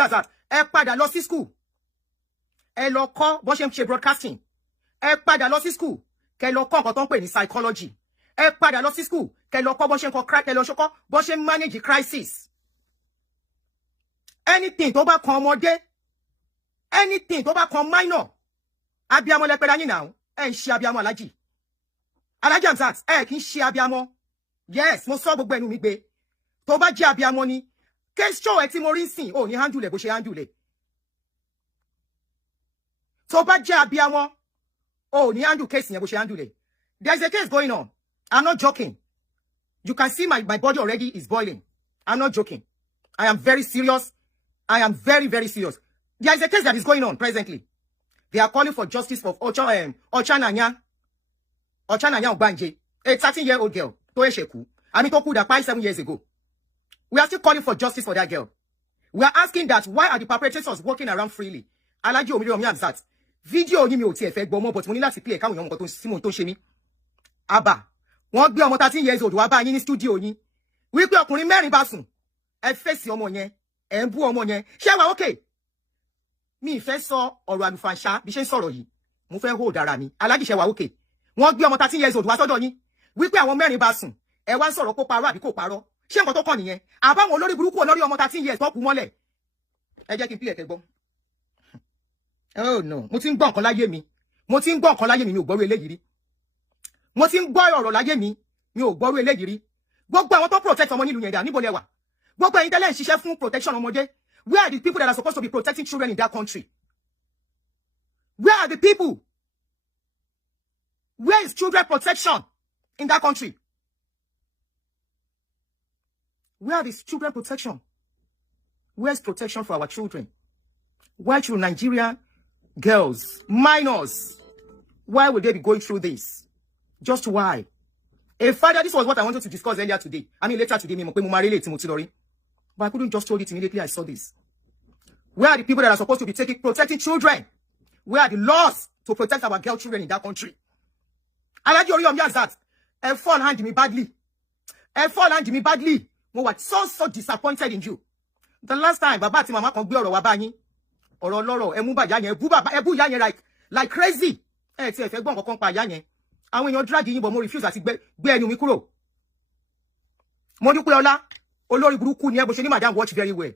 that's that. Ẹ padà lọ sí school. Ẹ lọ kọ́ bó ṣe ń ṣe broadcasting. Ẹ padà lọ sí school. Kẹ́ lọ kọ́ nǹkan tó ń pè ní psychology. Ẹ padà lọ sí school. Kẹ́ lọ kọ́ bó ṣe ń kọ́ crack, kẹ́ lọ kọ́ bó ṣe ń manage crisis. Anything tó bá kan ọmọdé, anything tó bá kan minor. Abiyamọ lẹ pera yín now. Ẹ ń ṣe abiyamọ Alhaji. Alhaji Amuzat, kì í ṣe abiyamọ. Yes, mo sọ gbogbo ẹnu mi gbé. Tó bá jẹ́ abiyamọ ni, case show ẹ tí mo rí sìn, ó ní handle bó ṣe handle. Tó bá jẹ́ abiyamọ, ó ní handle case yẹn bó ṣe handle. There's a case going on. I'm not joking. You can see my body already is boiling. I'm not joking. I am very serious. I am very, very serious. There is a case that is going on presently. They are calling for justice for Ochananya Ogbanje, a 13-year-old girl, Toesheku. I mean, Toku died 7 years ago. We are still calling for justice for that girl. We are asking that why are the perpetrators walking around freely? Alhaji Oriyomi Amuzat. Video ni mi ò tiẹ̀ fẹ́ gbọ́ mọ́, but mo ní láti play káwọn èèyàn mọ̀ tó ṣe mí. Aba, wọ́n gbé ọmọ 13 years old wá bá yín ní studio yín. Wí pé ọkùnrin mẹ́rin bá sùn. Ẹ fèsì ọmọ yẹn, ẹ ń bú ọmọ yẹn. Ṣé wà okay? Mi fẹ́ sọ ọ̀rọ̀ àlùfàǹṣá bí ṣe ń sọ̀rọ̀ yìí. Mo fẹ́ hold ara mi. Alhaji ṣé wà okay? Wọ́n gbé ọmọ 13 years old wá sọ́dọ̀ yín. Wí pé àwọn mẹ́rin bá sùn. Ẹ wá ń sọ̀rọ̀ kó parọ́ àbí kò parọ́. Ṣé nǹkan tó kàn nìyẹn? Àbáwọn olórí burúkú olórí ọmọ 13 years tó kú mọ́lẹ̀. Ẹ jẹ́ kí n play ẹ̀kẹ́ gbọ́. Oh no, mo ti ń gbọ́ nǹkan láyé mi. Mo ti ń gbọ́ nǹkan láyé mi, mi ò gbọ́rú eléyìí rí. Mo ti ń gbọ́ ọ̀rọ̀ láyé mi, mi ò gbọ́rú eléyìí rí. Gbogbo àwọn tó protect ọmọ nílùú yẹn dà níbo lẹ wà? Gbogbo ẹ̀yin tẹ́lẹ̀ ń ṣiṣẹ́ fún protection ọmọdé. Where are the people that are supposed to be protecting children in that country? Where are the people? Where is children protection in that country? Where is children protection? Where is protection for our children? Why should Nigerian girls, minors, why would they be going through this? Just why? A father, this was what I wanted to discuss earlier today. I mean, later today, but I couldn't just hold it immediately I saw this. Where are the people that are supposed to be protecting children? Where are the laws to protect our girl children in that country? Alhaji Oriyomi Amuzat, and fall hand me badly. And fall hand me badly. Mo was so disappointed in you. The last time, Baba ti mama kan gbé ọ̀rọ̀ wá bá yín. Ọ̀rọ̀ lọ́rọ̀, ẹ mú bá ìyá yẹn, ẹ bú ìyá yẹn like crazy. Ẹ ti ẹ fẹ́ gbọ́ nǹkan kan pa ìyá yẹn. Àwọn èèyàn drag yín, but mo refuse àti gbé ẹnu mi kúrò. Mo dúpẹ́ ọlá, olórí burúkú ni ẹ bó ṣe ní madam watch very well.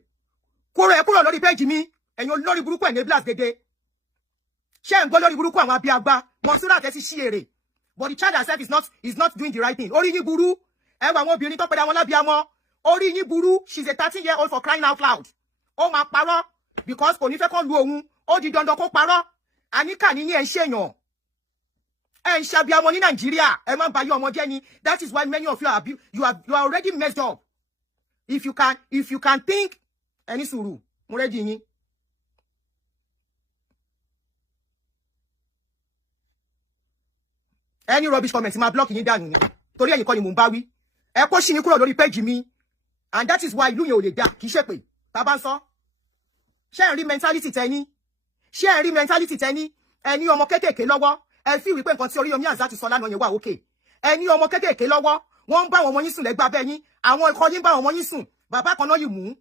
Kúrò lórí page mi, ẹ̀yin olórí burúkú enablers dédé. Ṣé ń gbọ́ lórí burúkú àwọn abiagba, Monsurat ẹ ti ṣí èrè. But the child herself is not doing the right thing. Orí yín burú. Ẹ wá àwọn obìnrin tó pẹ̀lú àwọn lábíamọ. Orí yín burú. She's a 13-year-old for crying out loud. Ó máa parọ́ because kò ní fẹ́ kán lu òun. Ó di dandan kó parọ́. Àníkà ni yín ẹ ń ṣèyàn. Ẹ ń ṣàbíamọ ní Nàìjíríà. Ẹ má bà yí ọmọ jẹ́ ni. That is why many of you are already messed up. If you can think, ẹni sùúrù, mo ready yín. Any rubbish comments, my block yín dànù ni. Torí ẹ̀yin kọ́ ni mo ń bá wí. Ẹ kó ṣí mi kúrò lórí page mi. And that is why ìlú yẹn ò lè dá, kì í ṣe pé. Tá bá ń sọ. Ṣé ẹ rí mentality tẹ́ni? Ṣé ẹ rí mentality tẹ́ni? Ẹ ní ọmọ kékèké lọ́wọ́. Ẹ fi wí pé nǹkan tí Oriyomi Amuzat sọ lánàá yẹn wà okay. Ẹ ní ọmọ kékèké lọ́wọ́. Wọ́n ń bá àwọn ọmọ yín sùn lẹ́gbàá bẹ́ yín. Àwọn ikọ̀ yín bá àwọn ọmọ yín sùn. Bàbá kan náà yìí mú.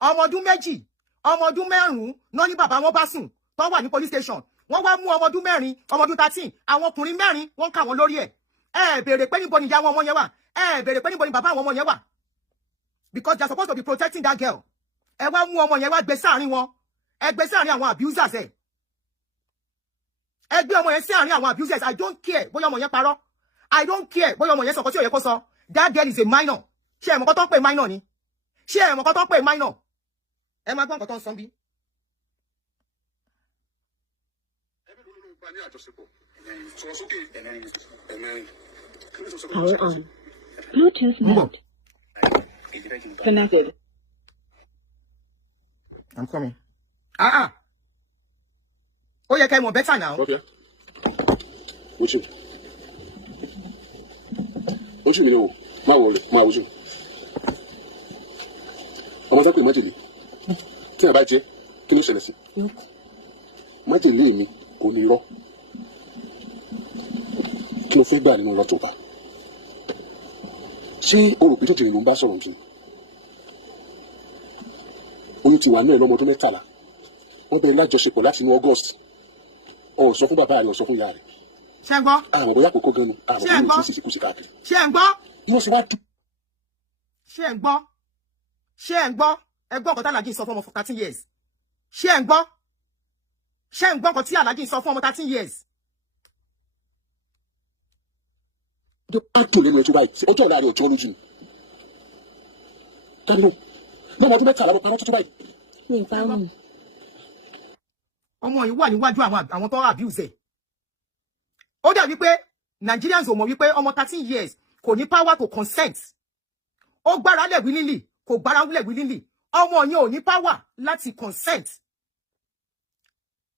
Ọmọ ọdún méjì, ọmọ ọdún mẹ́rùn-ún náà ní bàbá wọn bá sùn. Tó wà ní police station. Wọ́n wá mú ọmọ ọdún mẹ́rin, ọmọ ọdún 13, àwọn ọkùnrin mẹ́rin wọ́n kà wọ́n lórí ẹ̀. Ẹ béèrè pé níbo ni ìyá wọn ọmọ yẹn wà. Ẹ béèrè pé níbo ni bàbá àwọn ọmọ yẹn wà. Because they are supposed to be protecting that girl. Ẹ wá mú ọmọ yẹn wá gbé sáàrin wọn. Ẹ gbé sáàrin àwọn abusers ẹ̀. Ẹ gbé ọmọ yẹn sí àárín àwọn abusers. I don't care bóyá ọmọ yẹn parọ́. I don't care bóyá ọmọ yẹn sọ kó tí ó yẹ kó sọ. That girl is a minor. Ṣé ẹ mọ̀ kó tó ń pè minor ni? Ṣé ẹ mọ̀ kó tó ń pè minor? Ẹ máa gbọ́ nǹkan tó ń sọ bí. Power on. Bluetooth mode. Connected. I'm coming. Oh, yeah, come on, better now. Okay. What you mean? My wallet, my wallet. I'm not going to tell you about it. Can you say this? Imagine me, go near. Kí ló fẹ́ gbà nínú ọ̀rọ̀ tó bá? Ṣé o rò pé tó jìnnà ló ń bá sọ̀rọ̀ jù? oyún ti wà náà lọ́mọ ọdún 13 wọ́n bẹ̀rẹ̀ lájọṣepọ̀ láti inú August ọ̀ sọ fún bàbá rẹ̀ ọ̀ sọ fún ìyá rẹ̀. ṣé ń gbọ́. àrùn bóyá kókó gan ni àrùn ṣé ń gbọ́. bóyá kò sí kú sí káàkiri. ṣé ń gbọ́. yóò ṣe wá dùn. ṣé ń gbọ́. ṣé ń gbọ́. ẹ gbọ́ nǹkan tí Alhaji sọ fún ọmọ 13 years. ṣé ń gbọ́. ṣé ń gbọ́ nǹkan tí Alhaji sọ fún ọmọ 13 years. á dùn lẹ́nu ẹjọ́ báyìí ọjọ́ ìlà rẹ̀ ọjọ́ lójú ni. dábìlì lọ́mọ ọdún 13 lọ́mọ parọ́ tuntun báyìí. mi ì parọ́ mi. ọmọ yìí wà níwájú àwọn tó abuse ẹ̀. ó dàbí pé Nigerians ò mọ̀ wípé ọmọ 13 years kò ní power to consent. ó gbára lẹ̀ willingly kò gbára lẹ̀ willingly. ọmọ yẹn ò ní power láti consent.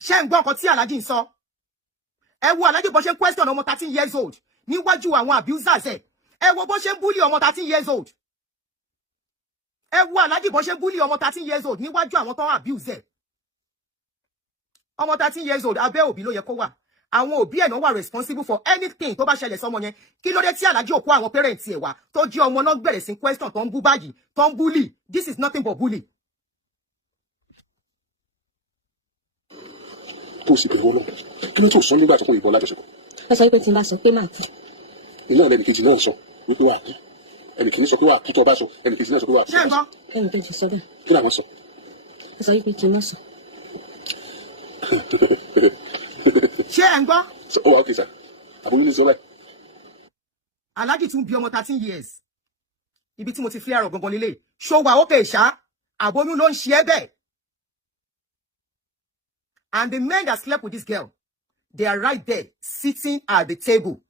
ṣé ń gbọ́ nǹkan tí Alhaji ń sọ. ẹ wo Alhaji bó ṣe ń question ọmọ 13 years old níwájú àwọn abusers ẹ̀. ẹ wo bó ṣe ń bully ọmọ 13 years old. ẹ wo Alhaji bó ṣe ń bully ọmọ 13 years old níwájú àwọn tó abuse ẹ̀. ọmọ 13 years old abẹ́ òbí ló yẹ kó wà. àwọn òbí ẹ̀ náà wà responsible for anything tó bá ṣẹlẹ̀ sọ́mọ yẹn. kí ló dé tí Alhaji ò kó àwọn parents ẹ̀ wá tó jí ọmọ náà bẹ̀rẹ̀ sí question tó ń bú báyìí tó ń bully. This is nothing but bully. tó sì bẹ̀rù ọlọ́run kí ló tó sọ nígbà tó kún ìbọn lájọṣepọ̀. ẹ sọ pé tí n bá sọ pé màá kú. iná ẹnì kejì náà sọ wípé wà á kú ẹnì kejì sọ pé wà á kú tó bá sọ ẹnì kejì náà sọ pé wà á kú. ṣé ń gbọ́. ẹnì kejì sọ bẹ́ẹ̀. kí làwọn sọ. ẹ sọ pé kí n má sọ. ṣé ń gbọ́. ó wà ókè sá àbúrò ní sọ báyìí. Alhaji tún bí ọmọ 13 years. ibi tí mo ti fi àrò gangan nílé ṣó wà ókè ṣá àbóyún ló ń ṣe é bẹ́ẹ̀. And the men that slept with this girl, they are right there, sitting at the table,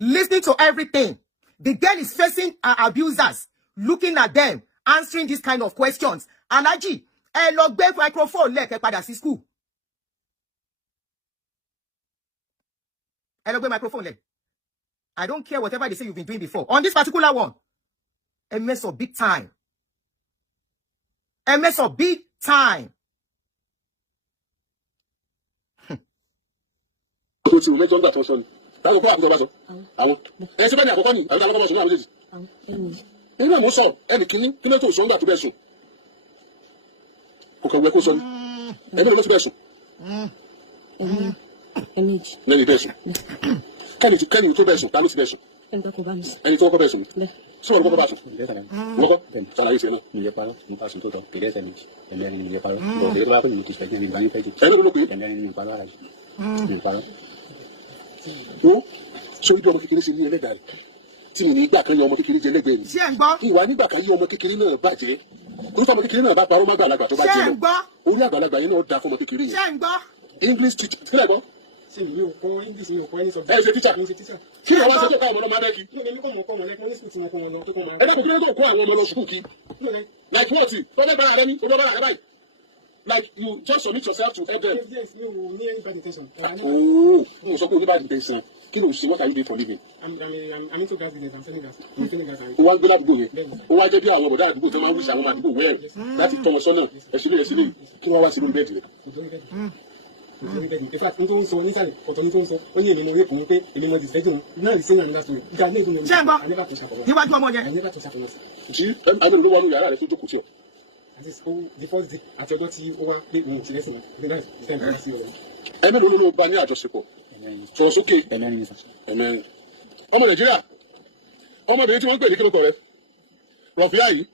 listening to everything. The girl is facing her abusers, looking at them, answering these kind of questions. Alhaji, ẹ lọ gbé microphone lẹ́ẹ̀kẹ́ padà sí school. Ẹ lọ gbé microphone lẹ́ẹ̀. I don't care whatever they say you've been doing before. On this particular one, a mess up big time. A mess up big time. tó ti mẹ́jọ ń gbà tó sọ ni táwọn kó àkókò bá sọ àwọn ẹ ṣe bẹ́ẹ̀ ni àkọ́kọ́ ni àwọn táwọn kọ́ bá sọ ní àwọn méjèèjì. nínú àwọn sọ ẹnì kìíní kí ló tó sọ ń gbà tó bẹ́ẹ̀ sùn kò kàn wẹ́ kó sọ ni ẹni ló ti bẹ́ẹ̀ sùn. lẹ́yìn bẹ́ẹ̀ sùn kẹ́ni tó bẹ́ẹ̀ sùn ta ló ti bẹ́ẹ̀ sùn. ẹni tó kọ́ bẹ́ẹ̀ sùn ni sọ wọn kọ́ bá sùn wọ́n kọ́ sàlàyé ṣe náà. ẹni ló ló pé ó ṣe ojú ọmọ kékeré ṣe ní ẹlẹ́dàá rẹ̀ tí mo ní ìgbà kan yọ ọmọ kékeré jẹ lẹ́gbẹ̀ẹ́ mi. ṣé ń gbọ́. ìwà nígbà kan yọ ọmọ kékeré náà bàjẹ́ orúkọ ọmọ kékeré náà bá parọ́ má gbàlagbà tó bá jẹ lọ. ṣé ń gbọ́. orí àgbàlagbà yẹn náà da fún ọmọ kékeré yẹn. ṣé ń gbọ́. English teacher sílẹ̀ gbọ́. ṣe mi ò kọ́ English mi ò kọ́ ẹni sọ. ẹ ṣe teacher kí ni àwọn aṣojú ọ̀pá ọmọ ọmọ abẹ́ kí. ní kò mọ̀ kọ́ wọn lẹ́kọ́ ní sùkúù tí wọ́n kọ́ wọn lọ tó kọ́ wọn. ẹ dákun kí ló tó kó àwọn ọmọ lọ sùkúù kí. like what tó fẹ́ bára rẹ ní ojú ọba rẹ báyìí like you just submit yourself to help them. yes mi ò ní any bad intention. ooo mo sọ pé oníbàdàn intention kí ló ń ṣe what are you doing for living. I'm into gas business. I'm selling gas. I'm selling gas. ó wá gbé ládùúgbò yẹn ó wá jẹ́ bí àwọn ọ̀dọ́ àdúgbò tó máa ń wíṣ àwọn àdúgbò wẹ́ẹ̀ láti tọ́ wọn sọ́nà ẹ̀sílẹ̀ kí wọ́n wá sí lórí bẹ́ẹ̀dì rẹ̀. in fact n tó ń sọ nísàlẹ̀ ọ̀tọ̀ ní tó ń sọ ó ní èmi mo rí kùn pé èmi mo dìsẹ́jù náà lè sẹ́yìn ànílá sórí ìgbà mẹ́rin mo ní. ṣé ń gbọ́. níwájú ọmọ yẹn. jí àwọn olówó wọnú yàrá rẹ̀ tó jókòó tí ọ. the first day àti ọjọ́ tí ó wá pé òun ò ti lẹ́sìn náà nígbà tí ìfẹ́ mi sí ọ̀rọ̀. ẹ̀mí ló bá ní àjọṣepọ̀ fọwọ́ sókè ẹ̀mẹ́rin. ọmọ Nàìjíríà ọmọbìnrin tí wọ́n ń pè ní kílókọ̀ rẹ̀ rọ̀fíà yìí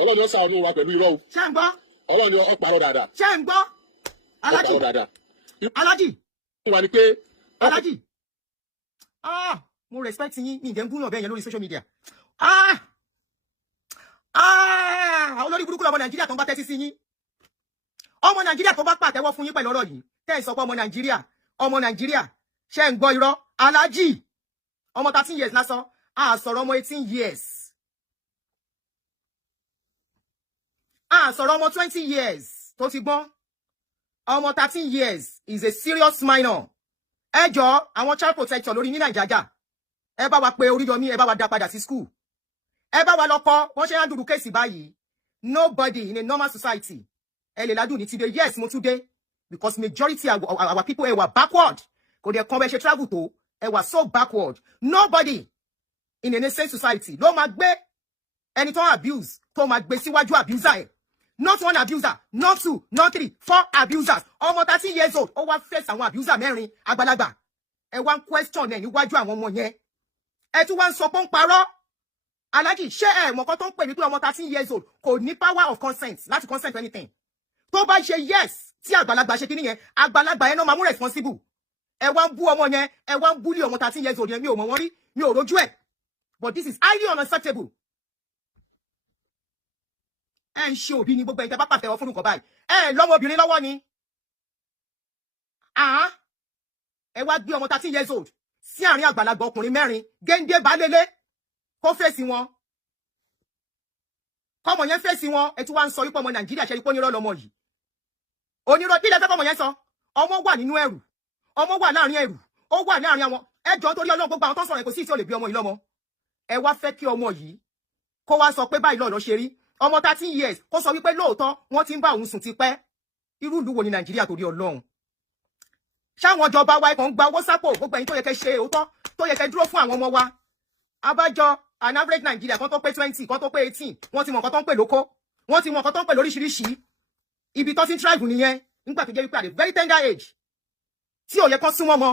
ọlọ́ni ọ̀sán ọdún wa pẹ̀lú irọ́ o. ṣé ń gbọ́. ọlọ́ni ọ̀pàrọ̀ dáadáa. ṣé ń gbọ́. Alhaji ọ̀pàrọ̀ dáadáa. Alhaji wà ní pé. Alhaji mo respect yín mi ìdẹ́ ń gúnyàn bẹ́ẹ̀ yẹn lórí social media. olórí burúkú ọmọ Nàìjíríà tó ń bá tẹ́tí sí yín. ọmọ Nàìjíríà tó bá pàtẹ́wọ́ fún yín pẹ̀lú ọ̀rọ̀ yìí tẹ́ ẹ̀ sọ pé ọmọ Nàìjíríà ṣé ń gbọ́ irọ́. Alhaji ọmọ 13 years lásán sọ̀rọ̀ ọmọ 18 years sọ̀rọ̀ ọmọ 20 years tó ti gbọ́n. ọmọ 13 years is a serious minor. ẹ jọ̀ọ́ àwọn child protector lórí ní Nàìjíríà ẹ bá wa pé Oriyomi ẹ bá wa dá padà sí school. ẹ bá wa lọ kọ́ wọ́n ṣe ń dúró kéèsì báyìí. Nobody in a normal society ẹ lè ládùn ní ti dé. Yes mo tún dé because majority our people ẹ wà backward kò dẹ̀ kan bẹ ṣe travel tó ẹ wà so backward. Nobody in a sane society ló máa gbé ẹni tó abuse tó máa gbé síwájú abuser ẹ not one abuser, not 2, not 3, 4 abusers. Ọmọ 13 years old, ó wá face àwọn abuser mẹ́rin àgbàlagbà. Ẹ wá ń question ẹ̀ níwájú àwọn ọmọ yẹn. Ẹ tún wá ń sọ pé ń parọ́. Alhaji, ṣé ẹ mọ̀ kan tó ń pè ní pé ọmọ 13 years old kò ní power of consent láti consent anything. Tó bá ṣe yes, tí àgbàlagbà ṣe kíní yẹn, àgbàlagbà yẹn náà máa mú responsible. Ẹ wá ń bú ọmọ yẹn, ẹ wá ń bully ọmọ 13 years old yẹn, mi ò mọ̀ wọ́n rí, mi ò rojú ẹ̀. But this is highly unacceptable. Ẹ ń ṣe òbí ni gbogbo ẹ̀yin tẹ́ bá pàtẹ́wọ́ fún nǹkan báyìí. Ẹ lọ́mọbìnrin lọ́wọ́ ni. Ẹ wá gbé ọmọ 13 years old sí àárín àgbàlagbà ọkùnrin mẹ́rin, géńdé balẹ̀lẹ̀, kó fèsì wọn. Kọ́mọ yẹn fèsì wọn, ẹ tún wá ń sọ wípé ọmọ Nàìjíríà ṣe rí pé onírọ́ lọmọ yìí. Onírọ́ kí lẹ fẹ́ kọ́mọ yẹn sọ? Ọmọ wà nínú ẹrù, ọmọ wà láàrin ẹrù, ó wà láàrin àwọn. Ẹ jọ̀ọ́ torí Ọlọ́run gbogbo àwọn tó sọ̀rọ̀ kò sí tí ó lè bí ọmọ yìí lọ́mọ. Ẹ wá fẹ́ kí ọmọ yìí kó wá sọ pé báyìí lọ́rọ̀ ṣe rí. Ọmọ 13 years kó sọ wípé lóòótọ́ wọ́n ti ń bá òun sùn ti pẹ́. Irú ìlú wo ni Nàìjíríà torí Ọlọ́run? Ṣáwọn ìjọba wa ikọ̀ ń gba owó sápò gbogbo ẹ̀yin tó yẹ kẹ́ ṣe òótọ́ tó yẹ kẹ́ dúró fún àwọn ọmọ wa. Abájọ an average Nigeria kan tó pé 20, kan tó pé 18, wọ́n ti mọ̀ nǹkan tó ń pè lóko, wọ́n ti mọ̀ nǹkan tó ń pè lóríṣiríṣi. Ibi tó ti ń thrive nìyẹn nígbà tó jẹ́ wípé at a very tender age. Tí ò yẹ kán súnmọ́ mọ́,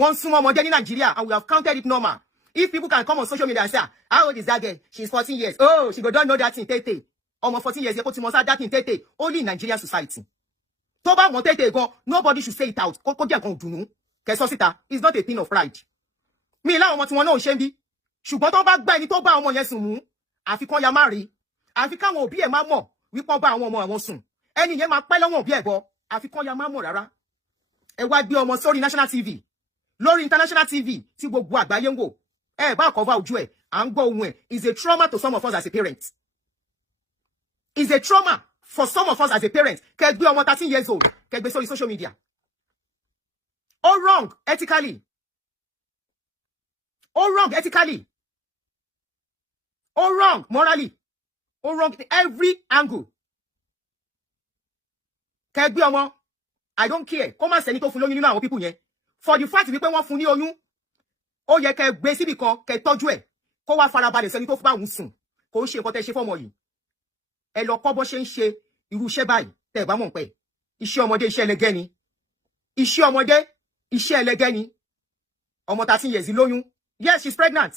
wọ́n ń súnmọ́ ọmọdé ní Nigeria and we have counted it normal. If people can come on social media and say, how old is that girl? She's 14 years. Oh, she go don't know that thing, tete. Ọmọ 14 years, yẹ kó ti mọ̀ that thing, tete. Only in Nigerian society. Tó bá mọ̀ tete gan, nobody should say it out. Kó jẹ́ kan dùnú. Kẹ́sọ́ síta. It's not a thing of pride. Mi láwọn ọmọ tí wọ́n náà ń ṣe ń bí. Ṣùgbọ́n tó bá gbá ẹni tó bá ọmọ yẹn sùn mú, àfi kán ya má rí. Àfi káwọn òbí ẹ̀ má mọ̀ wípé ó bá àwọn ọmọ àwọn sùn. Ẹni yẹn máa pẹ́ lọ́wọ́ òbí ẹ̀ bọ́. Àfi kán ya má mọ̀ rárá. Ẹ wá gbé ọmọ sórí national TV. Lórí international TV tí gbogbo àgbáyé ń wò. Ẹ bá cover ojú ẹ̀, à ń gbọ́ ohun ẹ̀. Is a trauma to some of us as a parent. Is a trauma for some of us as a parent. Kẹ́ gbé ọmọ 13 years old, kẹ́ gbé sórí social media. All wrong ethically. All wrong ethically. All wrong morally. All wrong in every angle. Kẹ́ gbé ọmọ, I don't care. Kó má sẹ́ni tó fún lóyún nínú àwọn people yẹn. For the fact wípé wọ́n fún ní oyún, ó yẹ kẹ́ gbé síbì kan, kẹ́ tọ́jú ẹ̀. Kó wá farabalẹ̀ sẹ́ni tó fún bá òun sùn. Kò ń ṣe nǹkan tẹ́ ṣe fọ́mọ yìí. Ẹ lọ kọ́ bó ṣe ń ṣe irú iṣẹ́ báyìí tẹ́ ẹ bá mọ̀ pé iṣẹ́ ọmọdé iṣẹ́ ẹlẹgẹ́ ni. Iṣẹ́ ọmọdé iṣẹ́ ẹlẹgẹ́ ni. Ọmọ 13 years lóyún. Yes, she's pregnant.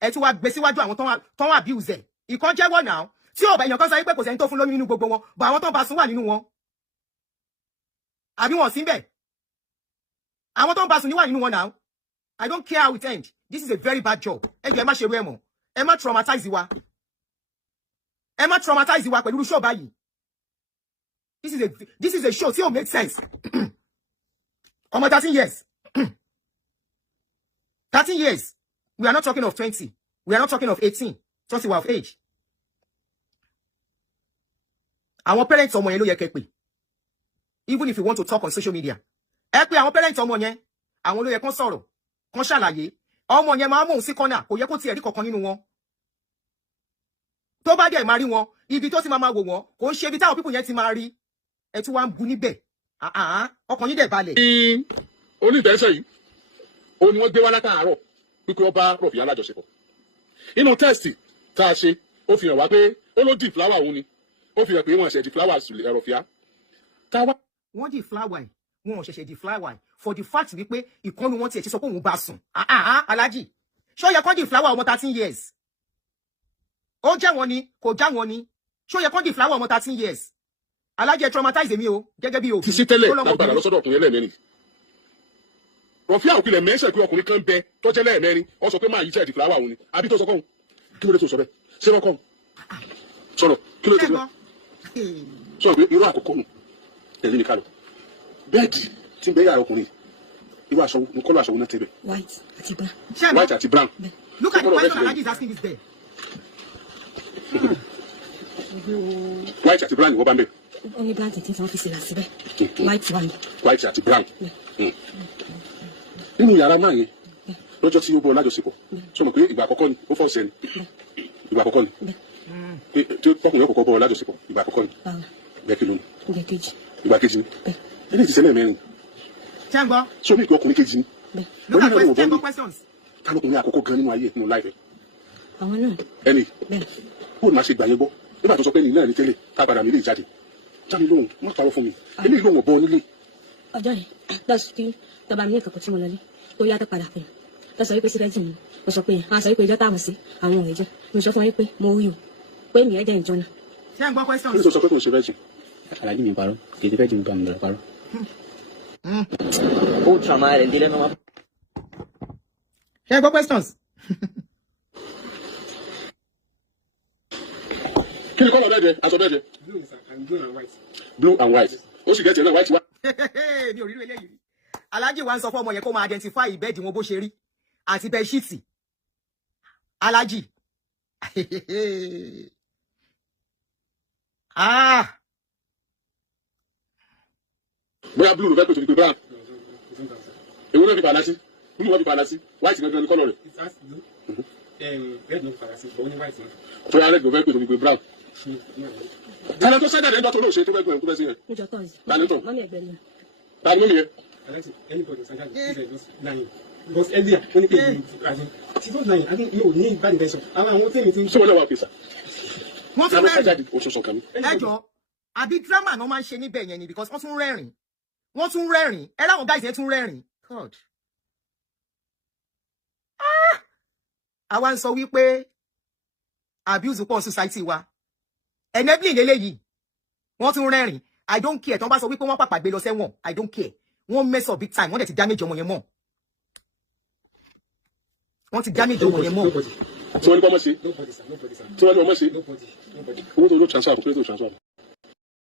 Ẹ tún wá gbé síwájú àwọn tó ń abuse ẹ̀. Ìkan jẹ́wọ́ náà. Tí ò bá èèyàn kan sọ wípé kò sẹ́ni tó fún lóyún nínú gbogbo wọn, bọ̀ àwọn tó ń bá sùn wà nínú wọn. Àbí wọn sí ńbẹ̀. Àwọn tó ń bá sùn ní wà nínú wọn náà. I don't care how it ends. This is a very bad job. Ẹ jọ̀ọ́ ẹ má ṣe rú ẹ̀ mọ́. Ẹ má traumatize wa. Ẹ má traumatize wa pẹ̀lú show báyìí. This is a show tí ò make sense. Ọmọ 13 years. 13 years. We are not talking of 20. We are not talking of 18. 20 of age. Àwọn parents ọmọ yẹn ló yẹ kẹ́ pè. Even if you want to talk on social media. Ẹ pè àwọn parents ọmọ yẹn. Àwọn ló yẹ kán sọ̀rọ̀. Kán ṣàlàyé. Ọmọ yẹn máa mú òun sí corner. Kò yẹ kó tiẹ̀ rí kankan nínú wọn. Tó bá dẹ̀ máa rí wọn, ibi tó ti máa wò wọ́n, kò ń ṣe ibi táwọn people yẹn ti máa rí. Ẹ tún wá ń bu níbẹ̀. Ọkàn yín dẹ̀ balẹ̀. Oníbẹ̀ẹ́sẹ̀ yìí, ó ní wọ́n gbé wá látàárọ̀ wípé wọ́n bá Rọ̀fíà lájọṣepọ̀. Inú tẹ́sítì tá a ṣe, ó fi hàn wá pé ó ló di fúláwà òun ni. Ó fi hàn pé wọ́n ṣẹ̀ di fúláwà Rọ̀fíà. Wọ́n di fúláwà ẹ̀, wọn ò ṣẹ̀ṣẹ̀ di fúláwà ẹ̀. For the fact wípé ìkànnì wọn tiẹ̀ ti sọ pé òun bá sùn. Alhaji, ṣó yẹ kó di fúláwà ọmọ 13 years? Ó jẹ́ wọn ni, kò já wọn ni. Ṣó yẹ kó di fúláwà ọmọ 13 years? Alhaji ẹ traumatize mi o, gẹ́gẹ́ bí òbí. Títí tẹ́lẹ̀ lágbàdà lọ́sọ́dọ̀ ọkùnrin ẹlẹ́mẹ́rin. Rọ̀fíà òkìlẹ̀ mẹ́sẹ̀ pé ọkùnrin kan bẹ tọ́jẹ́ lẹ́ẹ̀mẹ́rin. Ó sọ pé máa yí jẹ́ di fúláwà òun ni. Àbí tó sọ kọ́hún. Kí ló dé tó sọ bẹ́ẹ̀? Ṣé wọ́n kọ́hún? Sọ̀rọ̀, kí ló dé tó sọ bẹ́ẹ̀? Sọ̀rọ̀ pé irú àkókò nù. Ẹ̀rí ni kálọ̀. Bẹ́ẹ̀dì tí ń bẹ yàrá ọkùnrin. Irú aṣọ mo kọ́ lọ aṣọ náà tẹ́lẹ̀. White àti brown. White àti brown. Look at the question Alhaji is asking this there. White àti brown ni wọ́n bá ń bẹ̀. Only brown things on office last síbẹ̀. White one. White àti brown. Nínú yàrá máa yẹn lọ́jọ́ tí ó bọ́ lájọṣepọ̀ sọ mọ̀ pé ìgbà àkọ́kọ́ ni ó fọ́ ọ̀sẹ̀ ni ìgbà àkọ́kọ́ ni tí ọkùnrin ọkọ̀ bọ́ lájọṣepọ̀ ìgbà àkọ́kọ́ ni bẹ́ẹ̀ kí ló ní ìgbà kejì ni eléyìí ti ṣẹlẹ̀ mẹ́rin sọ ní ìpè ọkùnrin kejì ni lórí ìwọ̀n bọ́ ní kálọ́kùnrin àkọ́kọ́ gan nínú ayé nínú láìpẹ́ ẹni bó ni máa ṣe gbà yẹn gbọ́ nígbà tó sọ pé ní náà ní tẹ́lẹ̀ ká padà nílé ìjáde jáde lóhùn má parọ́ fún mi èmi ìlú òun bọ nílé. ọjọ́ yìí lọ́sùn tí tọba mi ní ìkọ̀kọ̀ tí mo lọ ní tó yá tó padà pè mí tó sọ wípé sílẹ̀ jì mí mo sọ pé a sọ wípé ìjọ táwọn sí àwọn òun ìjọ mo sọ fún yín pé mo rí o pé mi ẹ̀ jẹ́ ìjọ náà. ṣé ń gbọ́ question. kí ló sọ pé kò ń ṣe rẹ́jì. alájí mi parọ́ kì í ti fẹ́ jí mi bá mi lọ parọ́. ó trauma rẹ̀ délé náà. ṣé ń gbọ́ questions. kí ni kọ́lọ̀ bẹ́ẹ̀ jẹ aṣọ bẹ́ẹ̀ jẹ. blue and white ó sì gẹ̀ẹ́tì náà white wá. mi ò rí eléyìí rí alájì wa ń sọ fún ọmọ yẹn kó máa identify ìbẹ́ẹ̀dì wọn bó ṣe rí àti bẹ́ẹ̀ṣíìtì alájì bóyá blue ló fẹ́ pè tó ní pé brown èwo ló fi bàlá sí blue ló fi bàlá sí white gangan ní kọ́lọ̀ rẹ̀. tó yà rẹ̀ ló fẹ́ pè tó ní pé brown. tani tó sẹ́dẹ̀ nígbà tó lóò ṣe tó fẹ́ gbẹ̀rẹ̀ tó fẹ́ sí yẹn. níjọ tọ́sí. tani tó mọ́mí ẹ̀gbẹ́ mi. tani mọ́mí yẹn. Because earlier, when it came she was lying. I don't know, need bad intention. And I want to sọ wọn náà wà pèsè. wọ́n tún rẹ́rìn jáde oṣù sọ̀kan ní. ẹ jọ àbí drama náà máa ń ṣe níbẹ̀ yẹn ni because wọ́n tún rẹ́rìn ẹ láwọn guys yẹn tún rẹ́rìn god. àwa ń sọ wípé abuse pọ̀ society wa enabling eléyìí wọ́n tún rẹ́rìn I don't care tí wọ́n bá sọ wípé wọ́n pàpà gbé lọ sẹ́wọ̀n I don't care wọ́n mess up big time wọ́n dẹ̀ ti damage ọmọ yẹn mọ́ wọ́n ti damage ọmọ yẹn mọ́. tí wọ́n ní kọ́ mọ́ ṣe tí wọ́n ní ọmọ ṣe owó tó ló transfer àbúkú tó transfer.